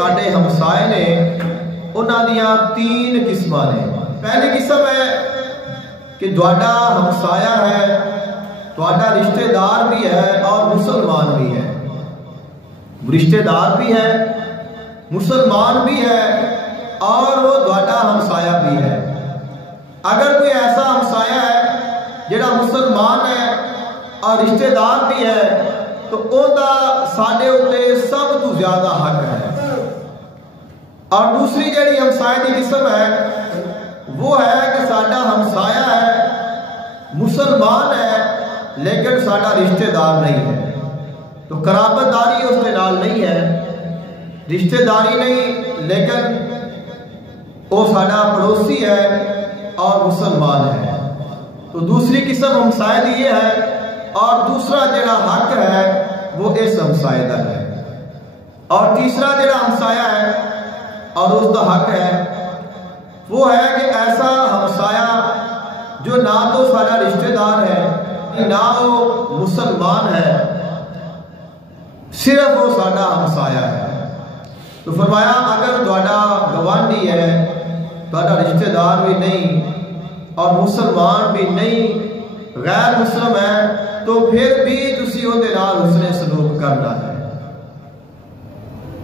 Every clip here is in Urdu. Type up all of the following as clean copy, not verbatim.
ساڈے ہمسائے نے انہاں دیاں تین قسماں نے۔ پہلی قسم ہے کہ تہاڈا ہمسایہ ہے، تہاڈا رشتہ دار بھی ہے اور مسلمان بھی ہے، رشتہ دار بھی ہے، مسلمان بھی ہے اور وہ تہاڈا ہمسایہ بھی ہے۔ اگر کوئی ایسا ہمسایہ ہے جڑا مسلمان ہے اور رشتہ دار بھی ہے تو اوندا ساڈے اوتے سب تو زیادہ حق ہے۔ اور دوسری جڑی ہمسایہ دی قسم ہے وہ ہے کہ ساڈا ہمسایہ ہے، مسلمان ہے لیکن ساڈا رشتہ دار نہیں ہے، تو قرابت داری اس کے نال نہیں ہے، رشتہ داری نہیں لیکن وہ ساڈا پڑوسی ہے اور مسلمان ہے۔ تو دوسری قسم ہمسایہ دی یہ ہے، اور دوسرا جڑا حق ہے وہ اس ہمسایہ دا ہے۔ اور تیسرا جڑا ہمسایہ ہے اور اس دا حق ہے وہ ہے کہ ایسا ہمسایہ جو نہ تو سارا رشتہ دار ہے نہ وہ مسلمان ہے، صرف وہ سارا ہمسایہ ہے۔ تو فرمایا اگر تہاڈا گوانڈی ہے، تہاڈا رشتہ دار بھی نہیں اور مسلمان بھی نہیں، غیر مسلم ہے، تو پھر بھی تسی اون دے نال حسن سلوک کرنا ہے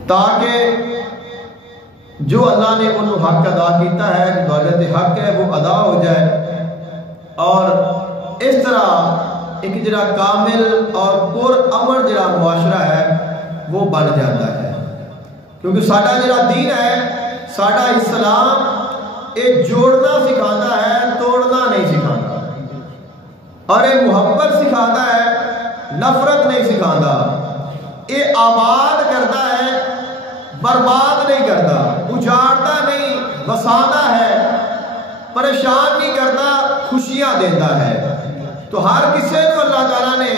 تاکہ جو اللہ نے انہوں حق ادا کیتا ہے کہ دولت حق ہے وہ ادا ہو جائے، اور اس طرح ایک جڑا کامل اور پر امن جڑا معاشرہ ہے وہ بن جاتا ہے۔ کیونکہ ساڈا جڑا دین ہے، ساڈا اسلام یہ جوڑنا سکھاتا ہے، توڑنا نہیں سکھاتا، اور یہ محبت سکھاتا ہے، نفرت نہیں سکھاتا، یہ آباد کرتا ہے، برباد نہیں کرتا، اجاڑتا نہیں، وسانا ہے، پریشان نہیں کرتا، خوشیاں دیتا ہے۔ تو ہر کسی کو اللہ تعالیٰ نے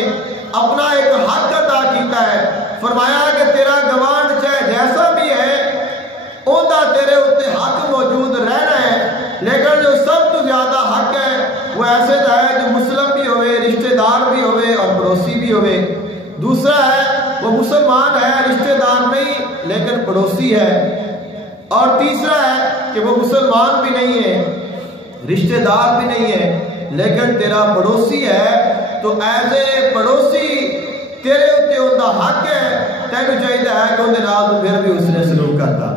اپنا ایک حق عطا کیتا ہے، فرمایا کہ تیرا گوانڈ چاہے جیسا بھی ہے اوندا تیرے اتنے حق موجود رہنا ہے، لیکن جو سب تو زیادہ حق ہے وہ ایسے دا ہے جو مسلم بھی ہوئے، رشتہ دار بھی ہوئے اور پڑوسی بھی ہوئے۔ دوسرا ہے وہ مسلمان ہے، رشتہ دار نہیں لیکن پڑوسی ہے، اور تیسرا ہے کہ وہ مسلمان بھی نہیں ہے، رشتہ دار بھی نہیں ہے لیکن تیرا پڑوسی ہے، تو ایز اے پڑوسی تیرے اتنے ان کا حق ہے، تینوں چاہیے ہے کہ ان کے نال پھر بھی اس نے سلوک کرتا۔